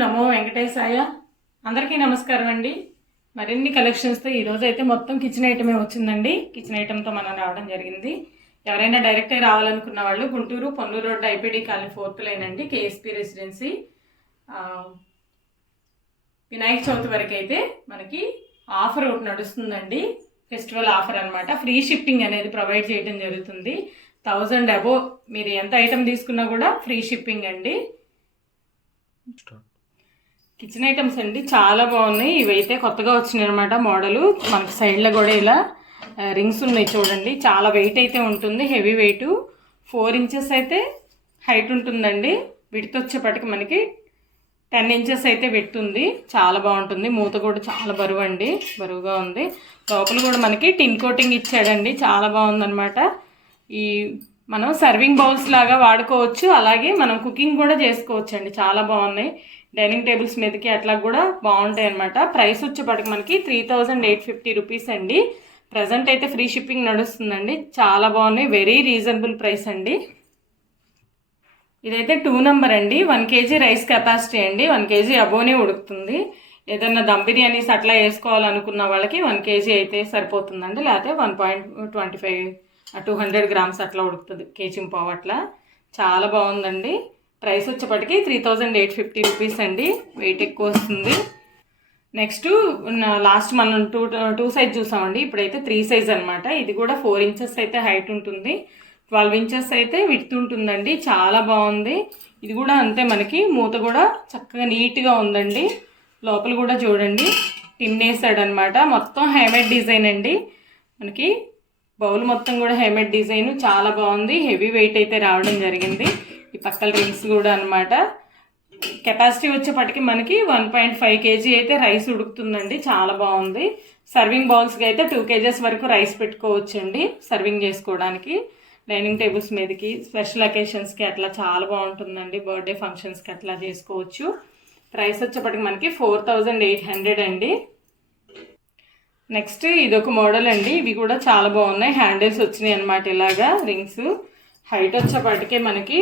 నమో వెంకటేశాయ. అందరికీ నమస్కారం అండి. మరిన్ని కలెక్షన్స్తో ఈరోజు అయితే మొత్తం కిచెన్ ఐటమే వచ్చిందండి. కిచెన్ ఐటమ్తో మనం రావడం జరిగింది. ఎవరైనా డైరెక్ట్గా రావాలనుకున్న వాళ్ళు Guntur Ponnur road IPD colony fourth line అండి కేఎస్పీ రెసిడెన్సీ వినాయక చవితి వరకు అయితే మనకి ఆఫర్ ఒకటి నడుస్తుందండి. ఫెస్టివల్ ఆఫర్ అన్నమాట. ఫ్రీ షిప్పింగ్ అనేది ప్రొవైడ్ చేయడం జరుగుతుంది. Thousand above. మీరు ఎంత ఐటమ్ తీసుకున్నా కూడా ఫ్రీ షిప్పింగ్ అండి. కిచెన్ ఐటమ్స్ అండి చాలా బాగున్నాయి. ఇవైతే కొత్తగా వచ్చినాయి అనమాట మోడలు. మనకి సైడ్లో కూడా ఇలా రింగ్స్ ఉన్నాయి చూడండి. చాలా వెయిట్ అయితే ఉంటుంది హెవీ వెయిట్ ఫోర్ ఇంచెస్ అయితే హైట్ ఉంటుందండి. విడత వచ్చేపటికి మనకి టెన్ ఇంచెస్ అయితే పెట్టుంది చాలా బాగుంటుంది. మూత కూడా చాలా బరువు అండి. బరువుగా ఉంది. లోపల కూడా మనకి టిన్ కోటింగ్ ఇచ్చాడండి. చాలా బాగుందన్నమాట. ఈ మనం సర్వింగ్ బౌల్స్ లాగా వాడుకోవచ్చు. అలాగే మనం కుకింగ్ కూడా చేసుకోవచ్చు అండి చాలా బాగున్నాయి. డైనింగ్ టేబుల్స్ మీదకి అట్లా కూడా బాగుంటాయి అనమాట ప్రైస్ వచ్చేప్పటికి మనకి three thousand eight fifty rupees అండి. ప్రజెంట్ అయితే ఫ్రీ షిప్పింగ్ నడుస్తుందండి. చాలా బాగున్నాయి. వెరీ రీజనబుల్ ప్రైస్ అండి. ఇదైతే టూ నెంబర్ అండి. వన్ కేజీ రైస్ కెపాసిటీ అండి. వన్ కేజీ అబోనే ఉడుకుతుంది. ఏదన్నా దమ్ బిర్యానీస్ అట్లా వేసుకోవాలనుకున్న వాళ్ళకి వన్ కేజీ అయితే సరిపోతుందండి. లేకపోతే one point twenty five two hundred grams అట్లా ఉడుకుతుంది. కేచింపావు అట్లా. చాలా బాగుందండి. ప్రైస్ వచ్చేప్పటికి three thousand eight fifty rupees అండి. వెయిట్ ఎక్కువ వస్తుంది. నెక్స్ట్ లాస్ట్ మనం టూ టూ సైజ్ చూసామండి. ఇప్పుడైతే త్రీ సైజ్ అనమాట ఇది కూడా ఫోర్ ఇంచెస్ అయితే హైట్ ఉంటుంది. ట్వెల్వ్ ఇంచెస్ అయితే విడుతు ఉంటుందండి. చాలా బాగుంది. ఇది కూడా అంతే మనకి. మూత కూడా చక్కగా నీట్గా ఉందండి. లోపల కూడా చూడండి. టిన్ అనమాట మొత్తం హ్యామేడ్ డిజైన్ అండి. మనకి బౌల్ మొత్తం కూడా హెల్మెట్ డిజైన్ చాలా బాగుంది. హెవీ వెయిట్ అయితే రావడం జరిగింది. ఈ పక్కల రింగ్స్ కూడా అనమాట కెపాసిటీ వచ్చేపటికి మనకి వన్ పాయింట్ ఫైవ్ కేజీ అయితే రైస్ ఉడుకుతుందండి. చాలా బాగుంది. సర్వింగ్ బౌల్స్కి అయితే టూ కేజెస్ వరకు రైస్ పెట్టుకోవచ్చండి సర్వింగ్ చేసుకోవడానికి. డైనింగ్ టేబుల్స్ మీదకి స్పెషల్ అకేషన్స్కి అట్లా చాలా బాగుంటుందండి. బర్త్డే ఫంక్షన్స్కి అట్లా చేసుకోవచ్చు. ప్రైస్ వచ్చేప్పటికి మనకి ఫోర్ థౌజండ్ ఎయిట్ హండ్రెడ్ అండి. నెక్స్ట్ ఇదొక మోడల్ అండి. ఇవి కూడా చాలా బాగున్నాయి. హ్యాండిల్స్ వచ్చినాయి అనమాట ఇలాగా. రింగ్స్. హైట్ వచ్చేపాటికే మనకి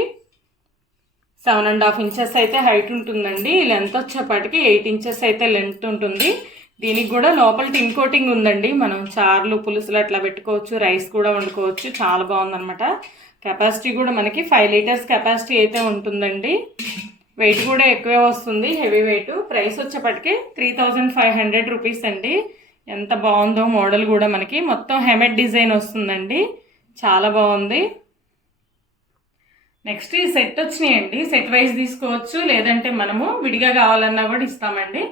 సెవెన్ అండ్ హాఫ్ ఇంచెస్ అయితే హైట్ ఉంటుందండి. లెంత్ వచ్చేపాటికి ఎయిట్ ఇంచెస్ అయితే లెంత్ ఉంటుంది. దీనికి కూడా లోపల టిన్ కోటింగ్ ఉందండి. మనం చార్లు పులుసులు అట్లా పెట్టుకోవచ్చు. రైస్ కూడా వండుకోవచ్చు. చాలా బాగుందనమాట కెపాసిటీ కూడా మనకి ఫైవ్ లీటర్స్ కెపాసిటీ అయితే ఉంటుందండి. వెయిట్ కూడా ఎక్కువే వస్తుంది. Heavy weight. ప్రైస్ వచ్చేప్పటికి three thousand five hundred rupees అండి. ఎంత బాగుందో మోడల్ కూడా మనకి. మొత్తం హెమెడ్ డిజైన్ వస్తుందండి. చాలా బాగుంది. నెక్స్ట్ ఈ సెట్ వచ్చినాయండి. సెట్ వైజ్ తీసుకోవచ్చు. లేదంటే మనము విడిగా కావాలన్నా కూడా ఇస్తామండి.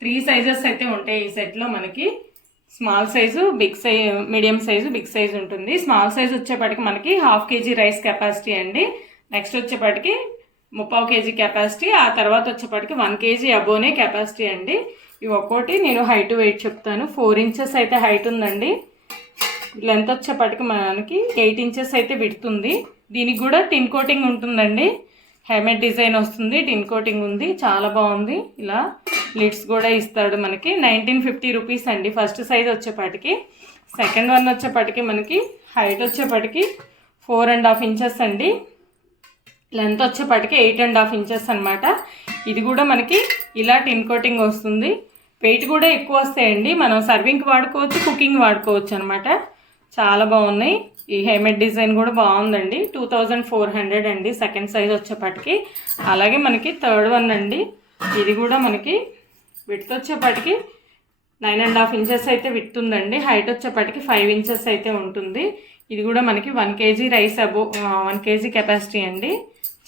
త్రీ సైజెస్ అయితే ఉంటాయి ఈ సెట్లో మనకి. Small size big size medium size big size ఉంటుంది. స్మాల్ సైజ్ వచ్చేప్పటికి మనకి హాఫ్ కేజీ రైస్ కెపాసిటీ అండి. నెక్స్ట్ వచ్చేప్పటికి ముప్పావు కేజీ కెపాసిటీ. ఆ తర్వాత వచ్చేప్పటికి వన్ కేజీ అబోనే కెపాసిటీ అండి. ఇవి ఒక్కోటి నేను హైట్ వెయిట్ చెప్తాను. ఫోర్ ఇంచెస్ అయితే హైట్ ఉందండి. లెంత్ వచ్చేపటికి మనకి ఎయిట్ ఇంచెస్ అయితే విడుతుంది దీనికి కూడా టిన్ కోటింగ్ ఉంటుందండి. హెమెట్ డిజైన్ వస్తుంది. టిన్ కోటింగ్ ఉంది. చాలా బాగుంది. ఇలా లిడ్స్ కూడా ఇస్తాడు మనకి. నైన్టీన్ ఫిఫ్టీ రూపీస్ అండి. ఫస్ట్ సైజ్ వచ్చేపాటికి సెకండ్ వన్ వచ్చేపాటికి మనకి హైట్ వచ్చేపాటికి ఫోర్ అండ్ హాఫ్ ఇంచెస్ అండి. లెంత్ వచ్చేపాటికి ఎయిట్ అండ్ హాఫ్ ఇంచెస్ అనమాట ఇది కూడా మనకి ఇలా టిన్ కోటింగ్ వస్తుంది. వెయిట్ కూడా ఎక్కువ వస్తాయండి. మనం సర్వింగ్కి వాడుకోవచ్చు కుకింగ్ వాడుకోవచ్చు అనమాట చాలా బాగున్నాయి. ఈ హెమెడ్ డిజైన్ కూడా బాగుందండి. టూ థౌజండ్ ఫోర్ హండ్రెడ్ అండి సెకండ్ సైజ్ వచ్చేపటికి. అలాగే మనకి థర్డ్ వన్ అండి. ఇది కూడా మనకి విడ్త్ వచ్చేపటికి నైన్ అండ్ హాఫ్ ఇంచెస్ అయితే విడ్త్ ఉందండి. హైట్ వచ్చేపటికి ఫైవ్ ఇంచెస్ అయితే ఉంటుంది. ఇది కూడా మనకి one KG rice above one KG capacity అండి.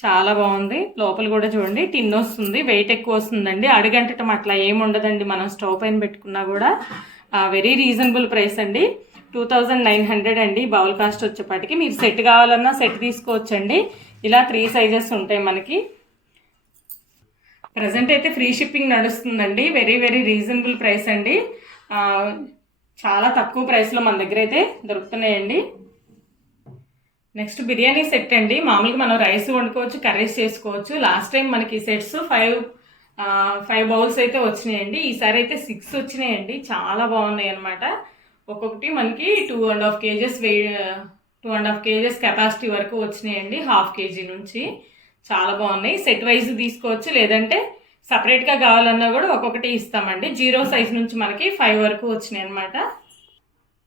చాలా బాగుంది. లోపల కూడా చూడండి టిన్ వస్తుంది వెయిట్ ఎక్కువ వస్తుందండి. అడుగంటటం అట్లా ఏమి ఉండదండి. మనం స్టవ్ పైన పెట్టుకున్నా కూడా వెరీ రీజనబుల్ ప్రైస్ అండి. టూ థౌజండ్ నైన్ హండ్రెడ్ అండి బౌల్ కాస్ట్ వచ్చేపాటికి. మీరు సెట్ కావాలన్నా సెట్ తీసుకోవచ్చండి. ఇలా త్రీ సైజెస్ ఉంటాయి మనకి. ప్రజెంట్ అయితే ఫ్రీ షిప్పింగ్ నడుస్తుందండి. వెరీ వెరీ రీజనబుల్ ప్రైస్ అండి. చాలా తక్కువ ప్రైస్లో మన దగ్గర అయితే దొరుకుతున్నాయండి. నెక్స్ట్ బిర్యానీ సెట్ అండి. మామూలుగా మనం రైస్ వండుకోవచ్చు కర్రీస్ చేసుకోవచ్చు. లాస్ట్ టైం మనకి సెట్స్ ఫైవ్ ఫైవ్ బౌల్స్ అయితే వచ్చినాయండి. ఈసారి అయితే సిక్స్ వచ్చినాయండి. చాలా బాగున్నాయి అనమాట ఒక్కొక్కటి మనకి two and half kgs way two and half kgs capacity వరకు వచ్చినాయండి హాఫ్ కేజీ నుంచి. చాలా బాగున్నాయి. సెట్ వైజ్ తీసుకోవచ్చు. లేదంటే సపరేట్గా కావాలన్నా కూడా ఒక్కొక్కటి ఇస్తామండి. జీరో సైజ్ నుంచి మనకి ఫైవ్ వరకు వచ్చినాయి అనమాట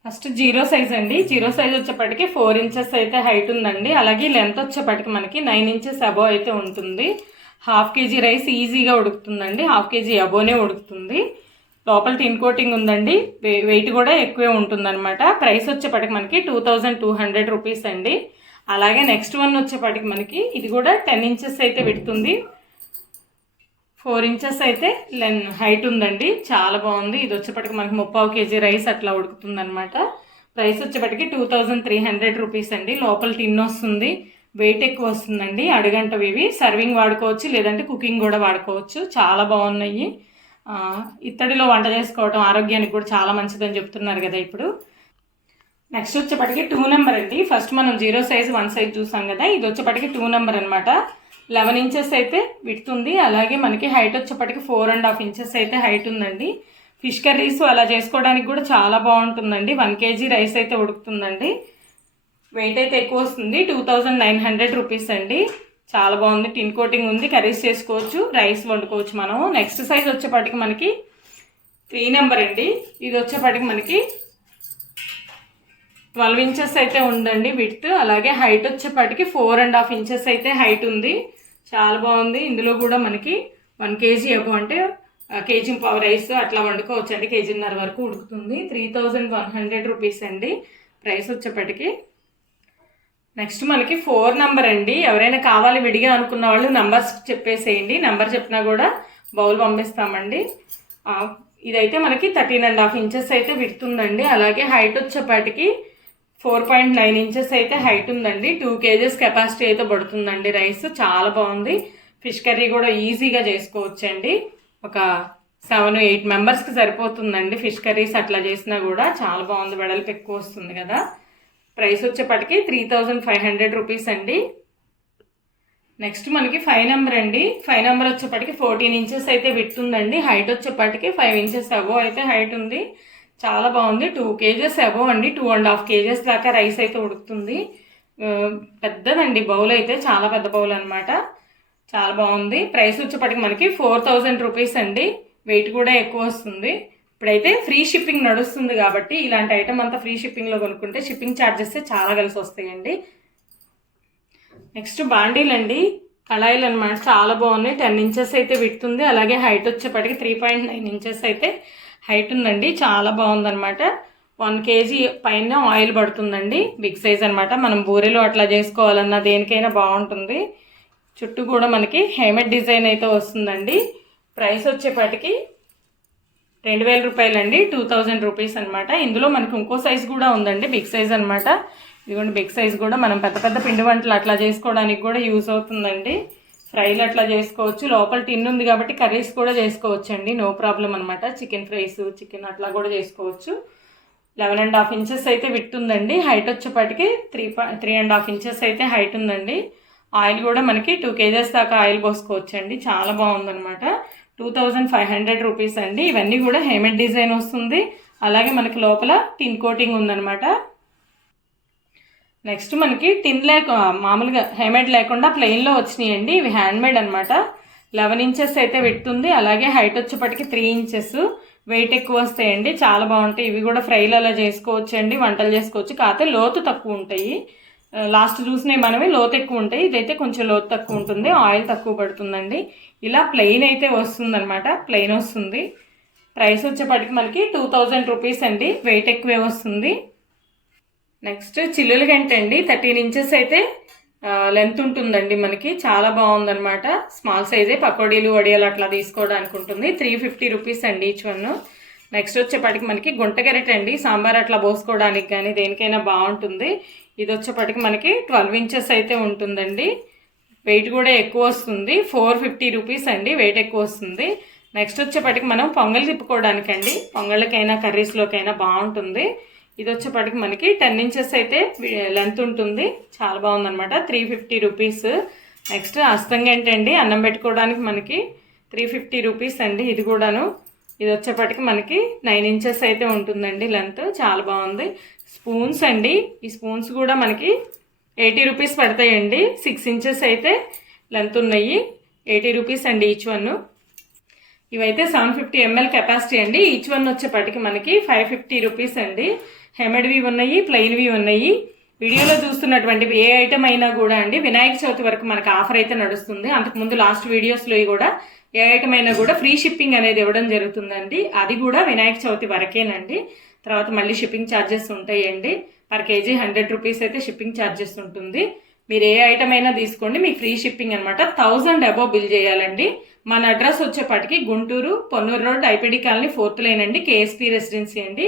ఫస్ట్ జీరో సైజ్ అండి. జీరో సైజ్ వచ్చేప్పటికి ఫోర్ ఇంచెస్ అయితే హైట్ ఉందండి. అలాగే లెంత్ వచ్చేప్పటికి మనకి నైన్ ఇంచెస్ అబో అయితే ఉంటుంది. హాఫ్ కేజీ రైస్ ఈజీగా ఉడుకుతుందండి. హాఫ్ కేజీ అబోనే ఉడుకుతుంది. లోపల టిన్ కోటింగ్ ఉందండి. వెయిట్ కూడా ఎక్కువే ఉంటుందన్నమాట. ప్రైస్ వచ్చేప్పటికి మనకి two thousand two hundred rupees అండి. అలాగే నెక్స్ట్ వన్ వచ్చేప్పటికి మనకి ఇది కూడా టెన్ ఇంచెస్ అయితే పెడుతుంది ఫోర్ ఇంచెస్ అయితే లెన్ హైట్ ఉందండి. చాలా బాగుంది. ఇది వచ్చేప్పటికి మనకి ముప్పావు కేజీ రైస్ అట్లా ఉడుకుతుంది అనమాట ప్రైస్ వచ్చేప్పటికి two thousand three hundred rupees అండి. లోపల టిన్ వస్తుంది. వెయిట్ ఎక్కువ వస్తుందండి. అడుగంటవి ఇవి. సర్వింగ్ వాడుకోవచ్చు లేదంటే కుకింగ్ కూడా వాడుకోవచ్చు. చాలా బాగున్నాయి. ఇత్తడిలో వంట చేసుకోవడం ఆరోగ్యానికి కూడా చాలా మంచిదని చెప్తున్నారు కదా ఇప్పుడు. నెక్స్ట్ వచ్చేప్పటికి టూ నెంబర్ అండి. ఫస్ట్ మనం జీరో సైజ్ వన్ సైజ్ చూసాం కదా. ఇది వచ్చేప్పటికి టూ నెంబర్ అనమాట లెవెన్ ఇంచెస్ అయితే విడుతుంది అలాగే మనకి హైట్ వచ్చేప్పటికి ఫోర్ అండ్ హాఫ్ ఇంచెస్ అయితే హైట్ ఉందండి. ఫిష్ కర్రీస్ అలా చేసుకోవడానికి కూడా చాలా బాగుంటుందండి. వన్ కేజీ రైస్ అయితే ఉడుకుతుందండి. వెయిట్ అయితే ఎక్కువ వస్తుంది. Two thousand nine hundred rupees అండి. చాలా బాగుంది. టిన్ కోటింగ్ ఉంది. కర్రీస్ చేసుకోవచ్చు. రైస్ వండుకోవచ్చు మనం నెక్స్ట్ సైజ్ వచ్చేపాటికి మనకి త్రీ నెంబర్ అండి. ఇది వచ్చేపాటికి మనకి ట్వెల్వ్ ఇంచెస్ అయితే ఉందండి విడ్త్. అలాగే హైట్ వచ్చేప్పటికి ఫోర్ అండ్ హాఫ్ ఇంచెస్ అయితే హైట్ ఉంది. చాలా బాగుంది. ఇందులో కూడా మనకి వన్ కేజీ అబో అంటే కేజీ పావు రైస్ అట్లా వండుకోవచ్చు అండి కేజీన్నర వరకు ఉడుకుతుంది. Three thousand one hundred rupees అండి ప్రైస్ వచ్చేప్పటికి. నెక్స్ట్ మనకి ఫోర్ నెంబర్ అండి. ఎవరైనా కావాలి విడిగా అనుకున్న వాళ్ళు నెంబర్స్ చెప్పేసేయండి. నెంబర్ చెప్పినా కూడా బౌల్ పంపిస్తామండి. ఇదైతే మనకి థర్టీన్ అండ్ హాఫ్ ఇంచెస్ అయితే విడుతుందండి. అలాగే హైట్ వచ్చేపాటికి ఫోర్ పాయింట్ నైన్ ఇంచెస్ అయితే హైట్ ఉందండి. టూ కేజెస్ కెపాసిటీ అయితే పడుతుందండి రైస్. చాలా బాగుంది. ఫిష్ కర్రీ కూడా ఈజీగా చేసుకోవచ్చండి. ఒక సెవెన్ ఎయిట్ మెంబర్స్కి సరిపోతుందండి ఫిష్ కర్రీస్ అట్లా చేసినా కూడా. చాలా బాగుంది. వెడల్పు ఎక్కువ వస్తుంది కదా. ప్రైస్ వచ్చేప్పటికి three thousand five hundred rupees అండి. నెక్స్ట్ మనకి ఫైవ్ నెంబర్ అండి. ఫైవ్ నెంబర్ వచ్చేప్పటికి ఫోర్టీన్ ఇంచెస్ అయితే విట్టుందండి హైట్ వచ్చేప్పటికి ఫైవ్ ఇంచెస్ అబో అయితే హైట్ ఉంది. చాలా బాగుంది. టూ కేజెస్ అబవ్ అండి. టూ అండ్ హాఫ్ కేజెస్ దాకా రైస్ అయితే ఉడుకుతుంది. పెద్దదండి. బౌల్ అయితే చాలా పెద్ద బౌల్ అనమాట చాలా బాగుంది. ప్రైస్ వచ్చేప్పటికి మనకి ఫోర్ థౌజండ్ రూపీస్ అండి. వెయిట్ కూడా ఎక్కువ వస్తుంది. ఇప్పుడైతే ఫ్రీ షిప్పింగ్ నడుస్తుంది కాబట్టి ఇలాంటి ఐటమ్ అంతా ఫ్రీ షిప్పింగ్లో కొనుక్కుంటే షిప్పింగ్ ఛార్జెస్ చాలా కలిసి వస్తాయండి. నెక్స్ట్ బాండీలండి కళాయిలు అనమాట చాలా బాగున్నాయి. టెన్ ఇంచెస్ అయితే విడుతుంది అలాగే హైట్ వచ్చేప్పటికి త్రీ పాయింట్ నైన్ ఇంచెస్ అయితే హైట్ ఉందండి చాలా బాగుందనమాట వన్ కేజీ పైన ఆయిల్ పడుతుందండి బిగ్ సైజ్ అనమాట మనం బూరెలు అట్లా చేసుకోవాలన్నా దేనికైనా బాగుంటుంది. చుట్టూ కూడా మనకి హేమెడ్ డిజైన్ అయితే వస్తుందండి. ప్రైస్ వచ్చేప్పటికి రెండు వేల రూపాయలండి టూ థౌజండ్ రూపీస్ అనమాట ఇందులో మనకి ఇంకో సైజ్ కూడా ఉందండి బిగ్ సైజ్ అనమాట ఇదిగోండి బిగ్ సైజ్ కూడా మనం పెద్ద పెద్ద పిండి వంటలు అట్లా చేసుకోవడానికి కూడా యూస్ అవుతుందండి. ఫ్రైలు అట్లా చేసుకోవచ్చు. లోపల టిన్ ఉంది కాబట్టి కర్రీస్ కూడా చేసుకోవచ్చు అండి నో ప్రాబ్లం అనమాట చికెన్ ఫ్రైస్ చికెన్ అట్లా కూడా చేసుకోవచ్చు. లెవెన్ అండ్ హాఫ్ ఇంచెస్ అయితే విట్టుందండి హైట్ వచ్చేపాటికి three three and half inches అయితే హైట్ ఉందండి. ఆయిల్ కూడా మనకి టూ కేజెస్ దాకా ఆయిల్ పోసుకోవచ్చు అండి చాలా బాగుందనమాట two thousand five hundred rupees అండి. ఇవన్నీ కూడా హేమెడ్ డిజైన్ వస్తుంది. అలాగే మనకి లోపల టిన్ కోటింగ్ ఉందనమాట నెక్స్ట్ మనకి టిన్ లేక మామూలుగా హేమేడ్ లేకుండా ప్లెయిన్లో వచ్చినాయండి. ఇవి హ్యాండ్మేడ్ అనమాట లెవెన్ ఇంచెస్ అయితే పెడుతుంది అలాగే హైట్ వచ్చేప్పటికి త్రీ ఇంచెస్. వెయిట్ ఎక్కువ వస్తాయండి. చాలా బాగుంటాయి. ఇవి కూడా ఫ్రైలు అలా చేసుకోవచ్చు అండి వంటలు చేసుకోవచ్చు. కాకపోతే లోతు తక్కువ ఉంటాయి. లాస్ట్ చూసినవి మనమే లోతు ఎక్కువ ఉంటాయి. ఇదైతే కొంచెం లోతు తక్కువ ఉంటుంది. ఆయిల్ తక్కువ పడుతుందండి. ఇలా ప్లెయిన్ అయితే వస్తుందన్నమాట. ప్లెయిన్ వస్తుంది. ప్రైస్ వచ్చేప్పటికి మనకి టూ థౌజండ్ రూపీస్ అండి. వెయిట్ ఎక్కువే వస్తుంది. నెక్స్ట్ చిల్లులు గంట అండి థర్టీన్ ఇంచెస్ అయితే లెంత్ ఉంటుందండి మనకి. చాలా బాగుందనమాట స్మాల్ సైజే పకోడీలు వడియాలు అట్లా తీసుకోవడానికి ఉంటుంది. త్రీ ఫిఫ్టీ రూపీస్ అండి ఈచ్ వన్. నెక్స్ట్ వచ్చేపాటికి మనకి గుంట గరిట అండి. సాంబార్ అట్లా పోసుకోవడానికి కానీ దేనికైనా బాగుంటుంది. ఇది వచ్చేపాటికి మనకి ట్వెల్వ్ ఇంచెస్ అయితే ఉంటుందండి. వెయిట్ కూడా ఎక్కువ వస్తుంది. ఫోర్ ఫిఫ్టీ రూపీస్ అండి. వెయిట్ ఎక్కువ వస్తుంది. నెక్స్ట్ వచ్చేపాటికి మనం పొంగల్ తిప్పుకోవడానికి అండి పొంగళ్ళకైనా కర్రీస్లోకైనా బాగుంటుంది. ఇది వచ్చేప్పటికి మనకి టెన్ ఇంచెస్ అయితే లెంత్ ఉంటుంది. చాలా బాగుందన్నమాట. Three fifty rupees. నెక్స్ట్ అస్తంగా ఏంటండి? అన్నం పెట్టుకోవడానికి మనకి త్రీ ఫిఫ్టీ రూపీస్ అండి ఇది కూడాను. ఇది వచ్చేప్పటికి మనకి నైన్ ఇంచెస్ అయితే ఉంటుందండి లెంత్. చాలా బాగుంది. స్పూన్స్ అండి. ఈ స్పూన్స్ కూడా మనకి ఎయిటీ రూపీస్ పడతాయండి. సిక్స్ ఇంచెస్ అయితే లెంత్ ఉన్నాయి. ఎయిటీ రూపీస్ అండి ఈచ్ వన్ ఇవైతే సెవెన్ ఫిఫ్టీ ఎంఎల్ కెపాసిటీ అండి. ఈచ్ వన్ వచ్చేపటికి మనకి ఫైవ్ ఫిఫ్టీ రూపీస్ అండి. హెమెడ్వి ఉన్నాయి ప్లెయిన్వి ఉన్నాయి. వీడియోలో చూస్తున్నటువంటి ఏ ఐటమ్ అయినా కూడా అండి వినాయక చవితి వరకు మనకి ఆఫర్ అయితే నడుస్తుంది. అంతకుముందు లాస్ట్ వీడియోస్లో కూడా ఏ ఐటమ్ అయినా కూడా ఫ్రీ షిప్పింగ్ అనేది ఇవ్వడం జరుగుతుందండి. అది కూడా వినాయక చవితి వరకేనండి. తర్వాత మళ్ళీ షిప్పింగ్ ఛార్జెస్ ఉంటాయండి. పర్ కేజీ హండ్రెడ్ రూపీస్ అయితే షిప్పింగ్ ఛార్జెస్ ఉంటుంది. మీరు ఏ ఐటమ్ అయినా తీసుకోండి మీకు ఫ్రీ షిప్పింగ్ అనమాట థౌజండ్ అబోవ్ బిల్ చేయాలండి. మన అడ్రస్ వచ్చేపాటికి Guntur Ponnur road IPD colony fourth line అండి కేఎస్పీ రెసిడెన్సీ అండి.